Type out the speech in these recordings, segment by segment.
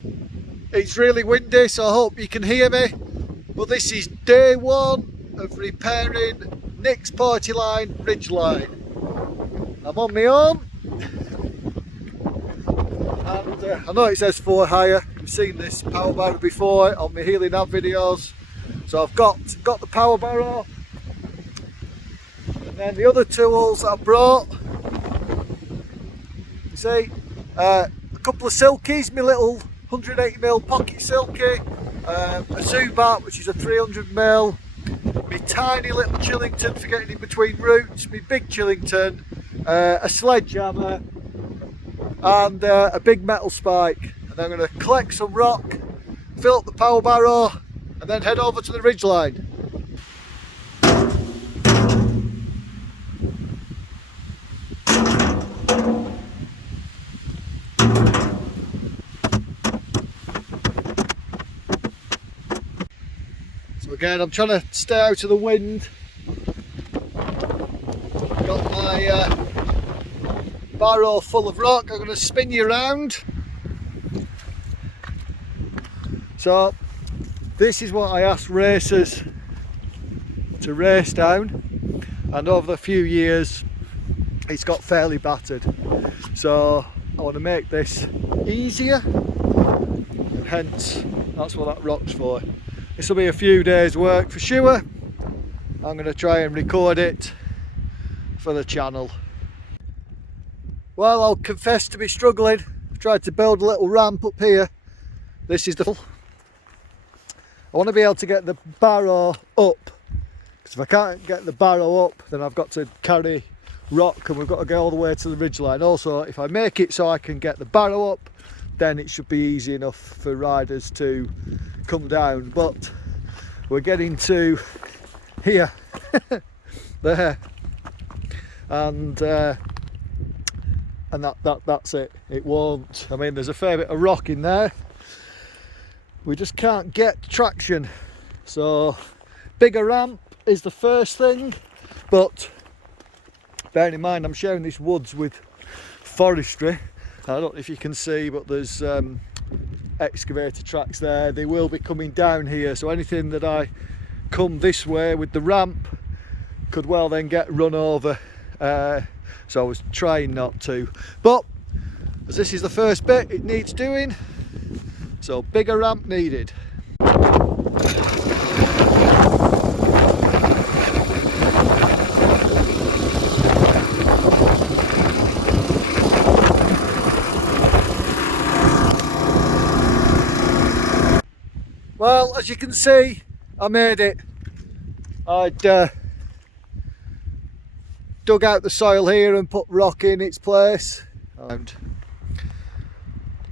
It's really windy, so I hope you can hear me. But this is day one of repairing Nick's party line ridge line. I'm on my own, and I know it says for hire. I've seen this power barrow before on my Healing Nav videos. So I've got the power barrow, and then the other tools that I brought. You see, a couple of silkies, my little 180mm pocket silky, a Zubat which is a 300mm, my tiny little Chillington for getting in between routes, my big Chillington, a sledgehammer, and a big metal spike. And I'm going to collect some rock, fill up the power barrow, and then head over to the ridgeline. So again, I'm trying to stay out of the wind. Got my barrow full of rock. I'm going to spin you around. So this is what I asked racers to race down, and over the few years it's got fairly battered. So I want to make this easier, and hence that's what that rock's for. This will be a few days work for sure. I'm going to try and record it for the channel. Well, I'll confess to be struggling. I've tried to build a little ramp up here. This is the... I want to be able to get the barrow up, because if I can't get the barrow up, then I've got to carry rock, and we've got to go all the way to the ridgeline. Also, if I make it so I can get the barrow up, then it should be easy enough for riders to come down. But we're getting to here, there, and that's it. It won't. I mean, there's a fair bit of rock in there. We just can't get traction. So bigger ramp is the first thing, but bearing in mind I'm sharing this woods with forestry. I don't know if you can see, but there's excavator tracks there. They will be coming down here, so anything that I come this way with the ramp could well then get run over. So I was trying not to, but as this is the first bit, it needs doing, so bigger ramp needed. Well, as you can see, I made it. I'd dug out the soil here and put rock in its place. And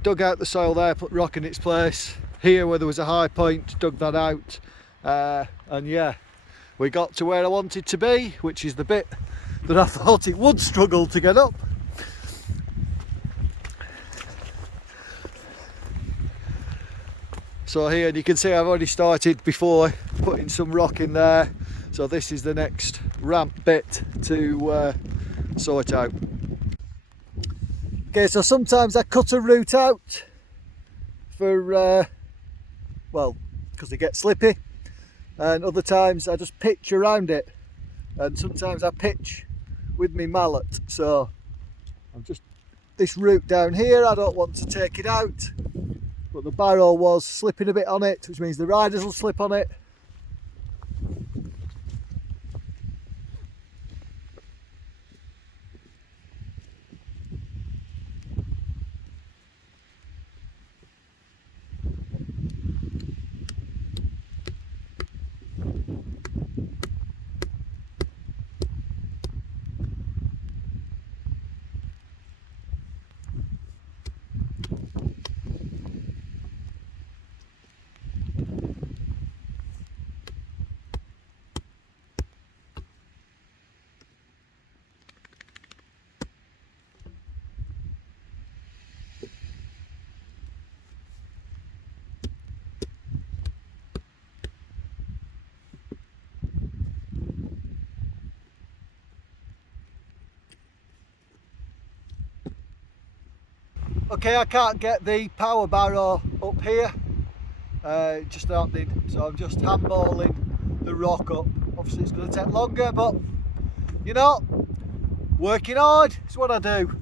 dug out the soil there, put rock in its place. Here where there was a high point, dug that out. And yeah, we got to where I wanted to be, which is the bit that I thought it would struggle to get up. So here you can see I've already started before putting some rock in there. So this is the next ramp bit to sort out. Okay, so sometimes I cut a route out for, well, because they get slippy, and other times I just pitch around it, and sometimes I pitch with my mallet. So I'm just, this route down here, I don't want to take it out, but the barrow was slipping a bit on it, which means the riders will slip on it. Okay, I can't get the power barrow up here, just opening, so I'm just handballing the rock up. Obviously it's going to take longer, but you know, working hard is what I do.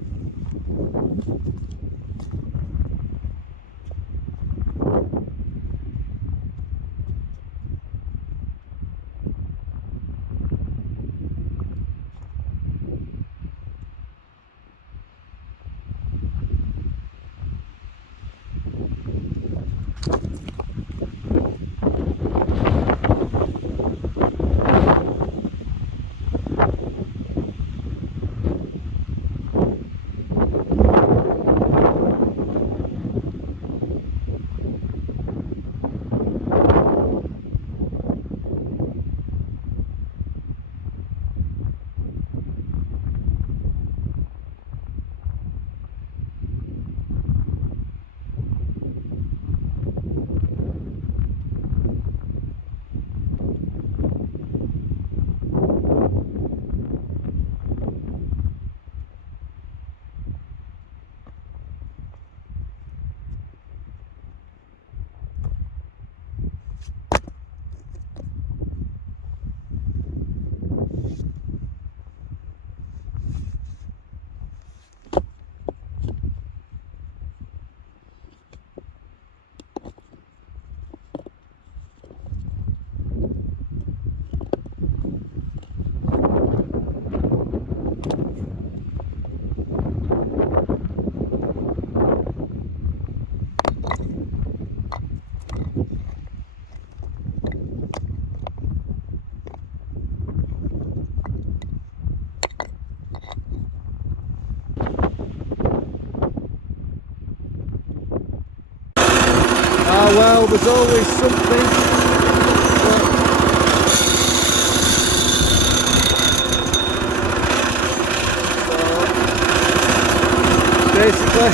Ah well, there's always something. So basically,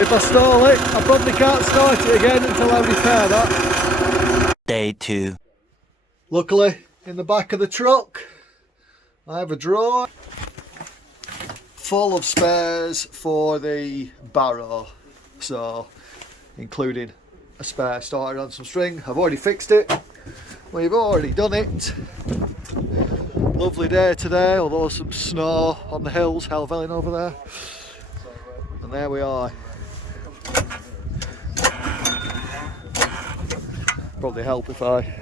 if I stall it, I probably can't start it again until I repair that. Day 2. Luckily, in the back of the truck, I have a drawer full of spares for the barrow. So, including a spare starter on some string. I've already fixed it. We've already done it. Lovely day today, although some snow on the hills, Helvellyn over there. And there we are. Probably help if I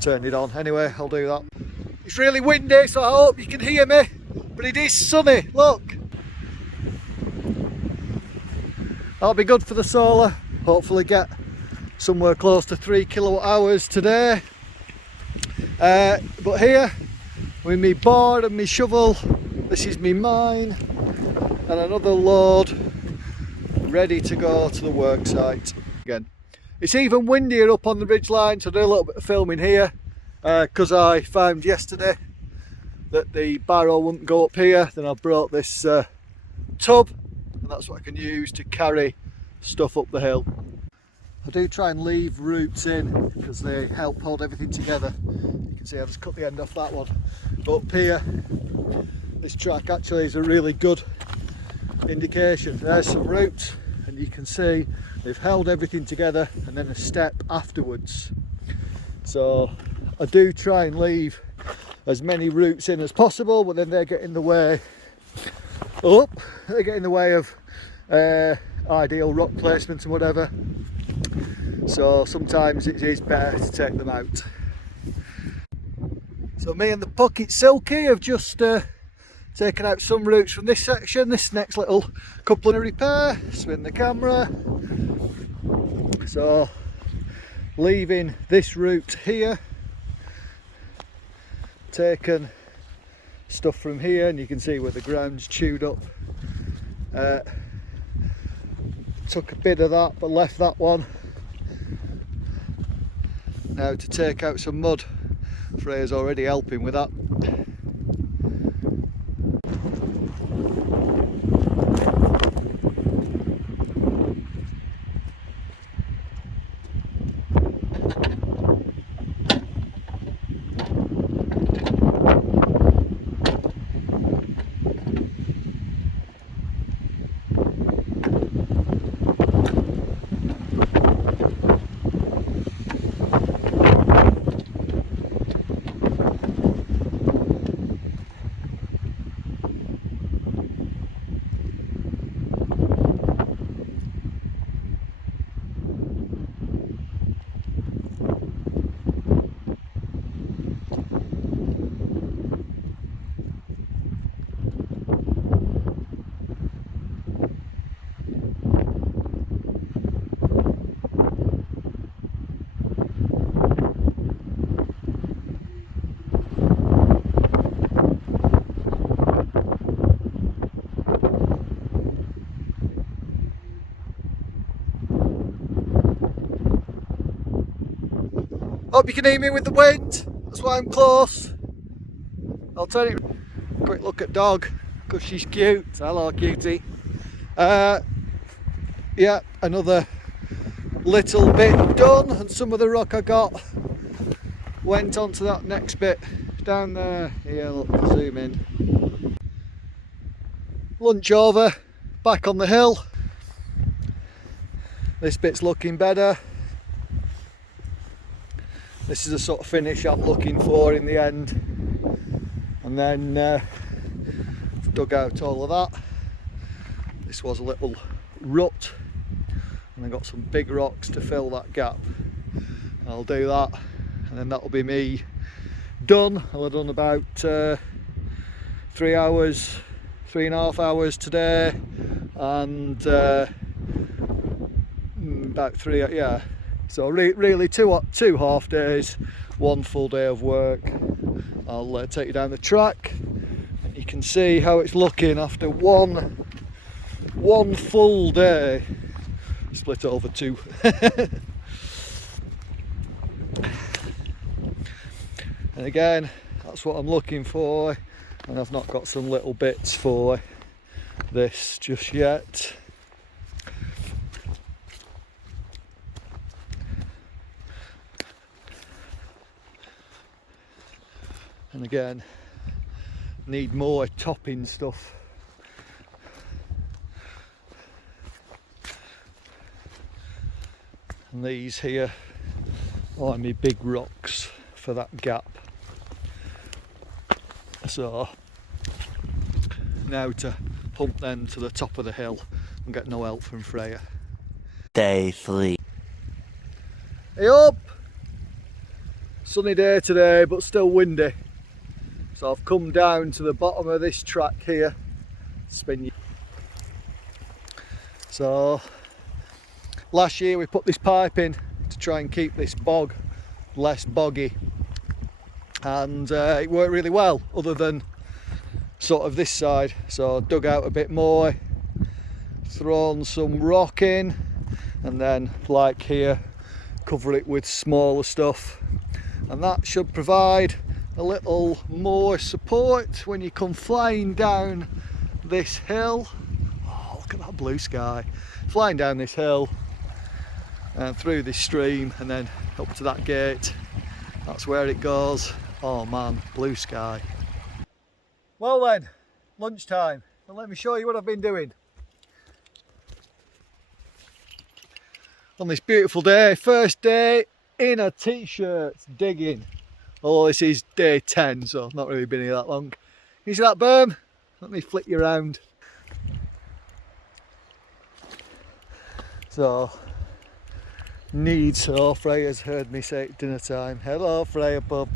turn it on. Anyway, I'll do that. It's really windy, so I hope you can hear me. But it is sunny, look. That'll be good for the solar. Hopefully get somewhere close to 3 kilowatt hours today. But here, with me board and me shovel, this is me mine, and another load ready to go to the work site again. It's even windier up on the ridge line, so I do a little bit of filming here because I found yesterday that the barrow wouldn't go up here. Then I brought this tub, and that's what I can use to carry stuff up the hill. I do try and leave roots in because they help hold everything together. You can see I've just cut the end off that one. But up here, this track actually is a really good indication. There's some roots, and you can see they've held everything together, and then a step afterwards. So I do try and leave as many roots in as possible, but then they get in the way. They get in the way of ideal rock placements and whatever. So sometimes it is better to take them out. So me and the Pocket Silky have just taken out some roots from this section. This next little couple of repair, spin the camera. So leaving this route here, taken stuff from here, and you can see where the ground's chewed up. Took a bit of that but left that one. Now to take out some mud. Freya's already helping with that. Hope you can hear me with the wind, that's why I'm close. I'll turn it. Quick look at dog, because she's cute. Hello cutie. Yeah, another little bit done, and some of the rock I got went onto that next bit down there. Here, look, zoom in. Lunch over, back on the hill. This bit's looking better. This is the sort of finish I'm looking for in the end. And then I've dug out all of that. This was a little rut, and I got some big rocks to fill that gap. I'll do that, and then that'll be me done. I'll have done about 3 hours, 3.5 hours today, and about 3, yeah. So really two half days, 1 full day of work. I'll take you down the track, and you can see how it's looking after one full day, split over 2. And again, that's what I'm looking for, and I've not got some little bits for this just yet. And again, need more topping stuff. And these here are my big rocks for that gap. So now to pump them to the top of the hill and get no help from Freya. Day 3. Hey up! Sunny day today, but still windy. So I've come down to the bottom of this track here, spin you. So last year we put this pipe in to try and keep this bog less boggy, and it worked really well, other than sort of this side. So I dug out a bit more, thrown some rock in, and then like here, cover it with smaller stuff, and that should provide a little more support when you come flying down this hill. Oh, look at that blue sky. Flying down this hill and through this stream, and then up to that gate. That's where it goes. Oh man, blue sky. Well then, lunchtime, and let me show you what I've been doing on this beautiful day. First day in a t-shirt digging. Oh, this is day 10, so I've not really been here that long. You see that berm? Let me flick you around. So, Freya's heard me say dinner time. Hello Freya bub.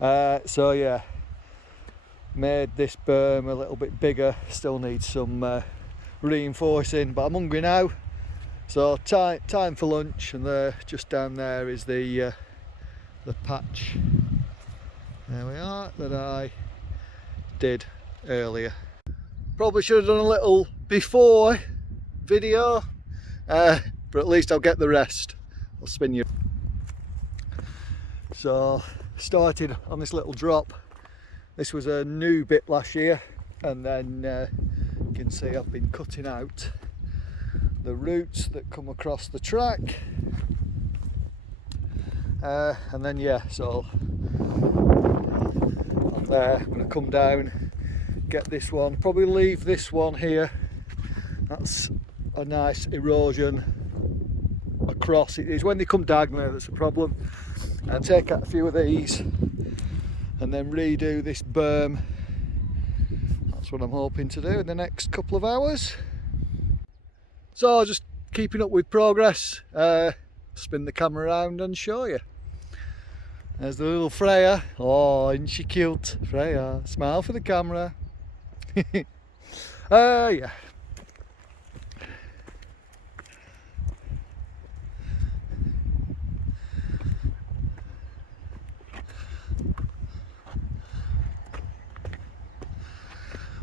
So yeah, made this berm a little bit bigger. Still needs some reinforcing, but I'm hungry now. So time for lunch, and there, just down there is the patch. There we are, that I did earlier. Probably should have done a little before video, but at least I'll get the rest. I'll spin you. So started on this little drop. This was a new bit last year, and then you can see I've been cutting out the roots that come across the track. And then yeah, so on there, I'm going to come down, get this one, probably leave this one here. That's a nice erosion across. It is when they come diagonally that's a problem. And take out a few of these, and then redo this berm. That's what I'm hoping to do in the next couple of hours. So just keeping up with progress. Spin the camera around and show you. There's the little Freya. Oh, isn't she cute? Freya, smile for the camera. Yeah.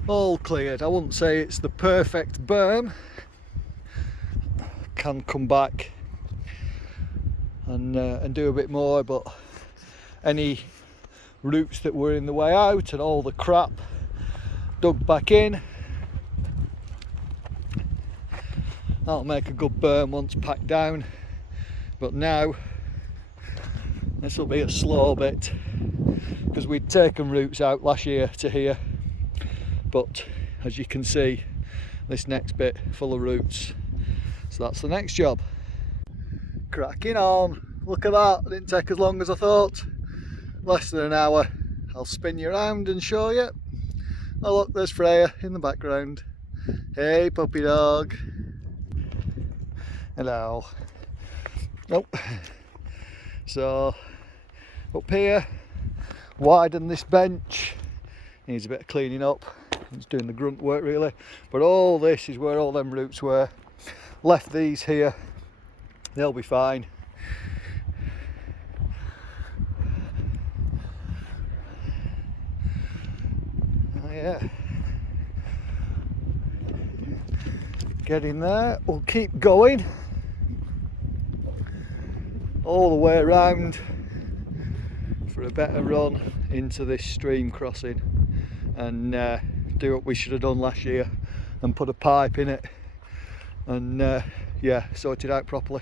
All cleared. I wouldn't say it's the perfect berm. Can come back and do a bit more, but any routes that were in the way out and all the crap dug back in. That'll make a good berm once packed down, but now this will be a slow bit because we'd taken routes out last year to here, but as you can see, this next bit full of roots, so that's the next job. Cracking on. Look at that, it didn't take as long as I thought, less than an hour. I'll spin you around and show you. Oh look, there's Freya in the background. Hey puppy dog. Hello. Nope. So up here, widen this bench, needs a bit of cleaning up. It's doing the grunt work really, but all this is where all them roots were. Left these here, they'll be fine. Oh yeah, get in there, we'll keep going all the way around for a better run into this stream crossing, and do what we should have done last year and put a pipe in it and yeah, sort it out properly.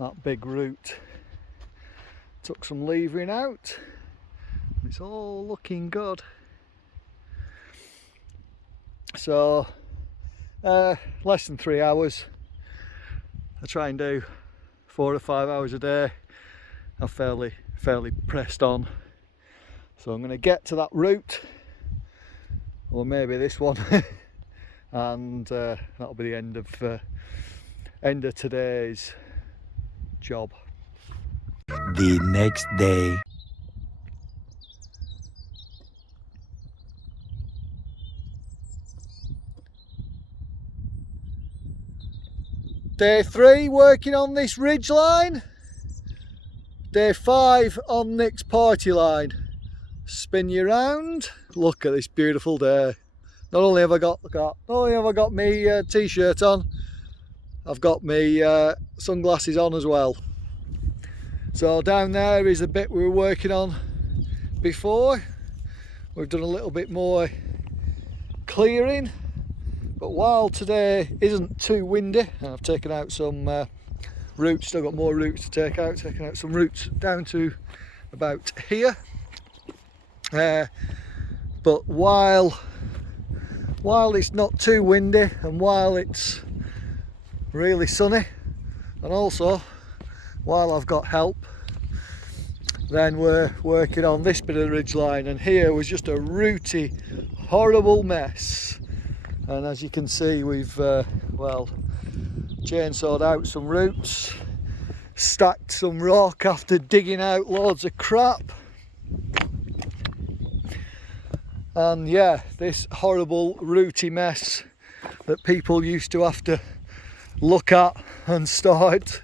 That big root took some levering out, it's all looking good. So less than 3 hours. I try and do 4 or 5 hours a day. I'm fairly pressed on, so I'm going to get to that route, or maybe this one, and that'll be the end of today's job. The next day. Day 3 working on this ridge line. Day 5 on Nick's party line. Spin you round. Look at this beautiful day. Not only have I got my t-shirt on, I've got my sunglasses on as well. So down there is the bit we were working on before. We've done a little bit more clearing, but while today isn't too windy, I've taken out some roots, still got more roots to take out, taking out some roots down to about here. But while it's not too windy and while it's really sunny, and also while I've got help, then we're working on this bit of the ridge line, and here was just a rooty, horrible mess. And as you can see, we've well, chainsawed out some roots, stacked some rock after digging out loads of crap, and yeah, this horrible rooty mess that people used to have to look at and start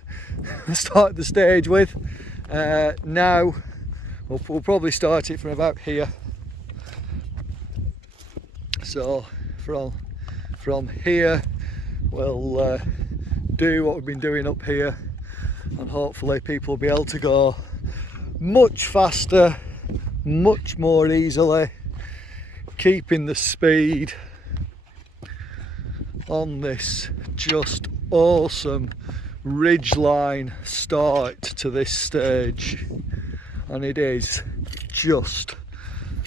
the stage with. Now we'll probably start it from about here. So from here we'll do what we've been doing up here, and hopefully people will be able to go much faster, much more easily, keeping the speed on this just awesome ridgeline start to this stage, and it is just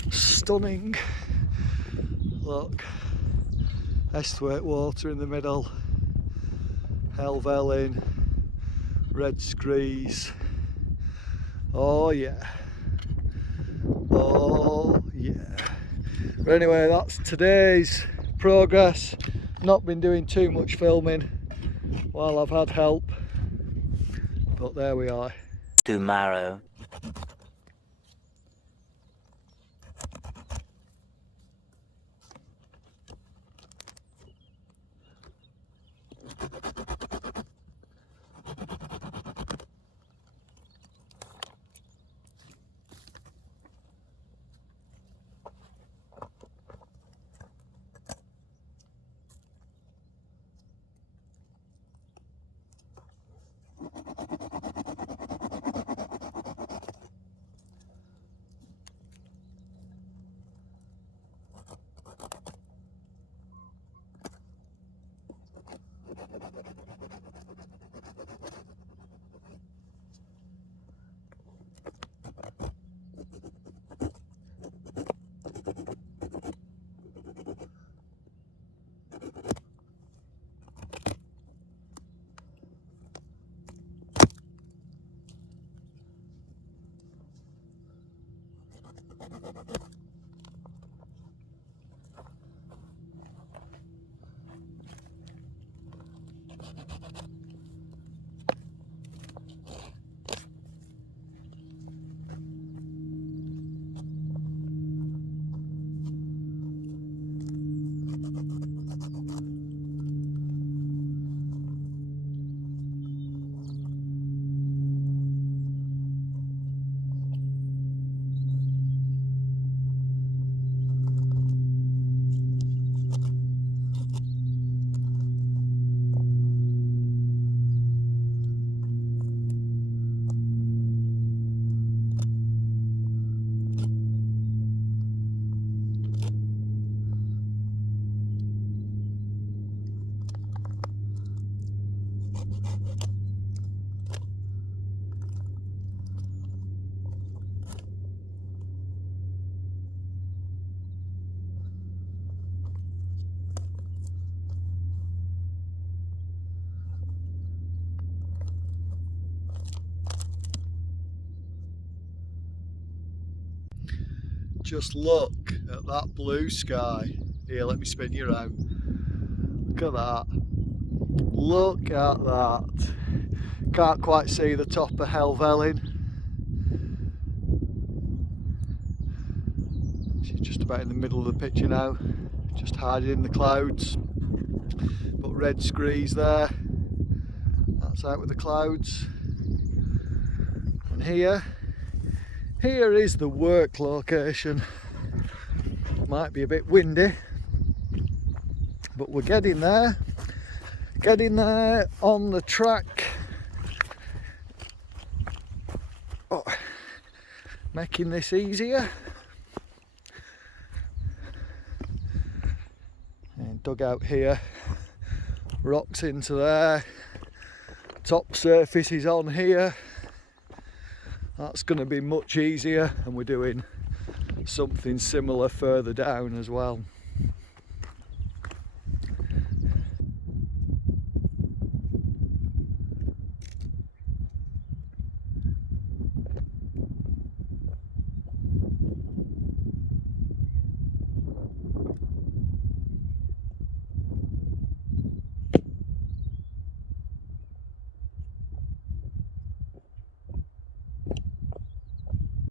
stunning. Look, Esthwaite water in the middle, Helvellyn, Red Screes. Oh yeah, oh yeah. But anyway, that's today's progress. Not been doing too much filming while I've had help, but there we are. Tomorrow. Just look at that blue sky. Here, let me spin you around. Look at that. Look at that. Can't quite see the top of Helvellyn. She's just about in the middle of the picture now, just hiding in the clouds. But red screes there. That's out with the clouds. And here is the work location. Might be a bit windy, but we're getting there on the track. Oh, making this easier. And dug out here, rocks into there, top surface is on here. That's going to be much easier, and we're doing something similar further down as well.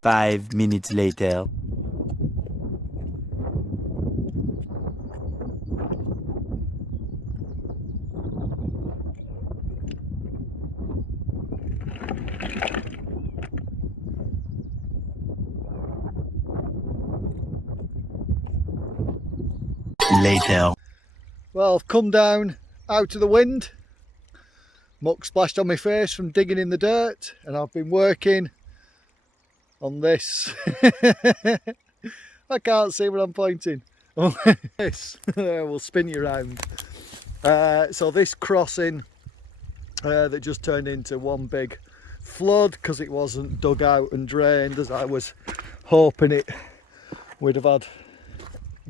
Five minutes later. Later. Well, I've come down out of the wind. Muck splashed on my face from digging in the dirt, and I've been working on this. I can't see what I'm pointing. On this. We'll spin you around. So this crossing that just turned into one big flood because it wasn't dug out and drained as I was hoping it would have had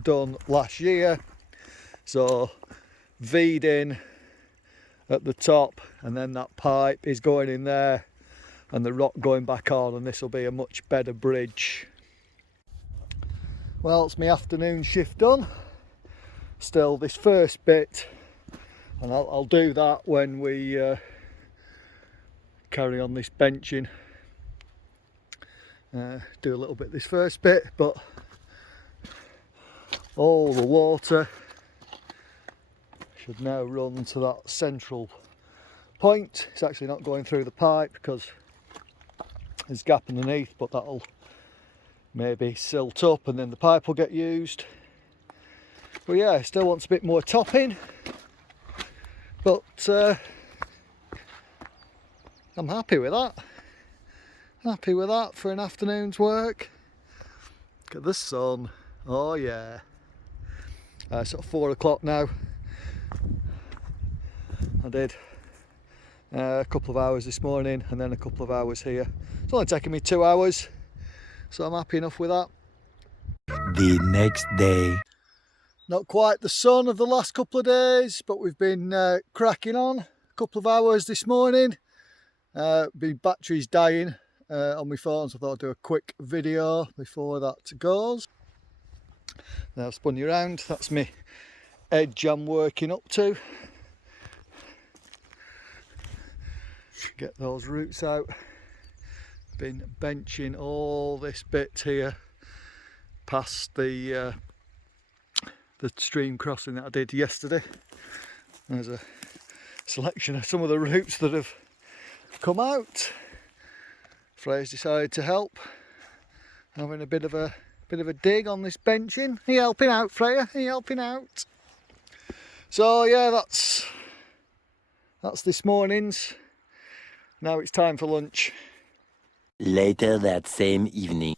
done last year. So V'd in at the top, and then that pipe is going in there and the rock going back on, and this will be a much better bridge. Well, it's my afternoon shift done. Still this first bit, and I'll do that when we carry on this benching. Do a little bit this first bit, but all the water should now run to that central point. It's actually not going through the pipe because there's a gap underneath, but that'll maybe silt up and then the pipe will get used. But yeah, still wants a bit more topping, but I'm happy with that. Happy with that for an afternoon's work. Look at the sun. Oh yeah. Sort of 4 o'clock now. I did a couple of hours this morning and then a couple of hours here. It's only taken me 2 hours, so I'm happy enough with that. The next day. Not quite the sun of the last couple of days, but we've been cracking on. A couple of hours this morning. Been batteries dying on my phone, so I thought I'd do a quick video before that goes. Now I've spun you around. That's me edge I'm working up to. Get those roots out. Been benching all this bit here past the stream crossing that I did yesterday. There's a selection of some of the roots that have come out. Freya's decided to help, having a bit of a dig on this benching. Are you helping out, Freya? Are you helping out? So yeah, that's this morning's. Now it's time for lunch. Later that same evening.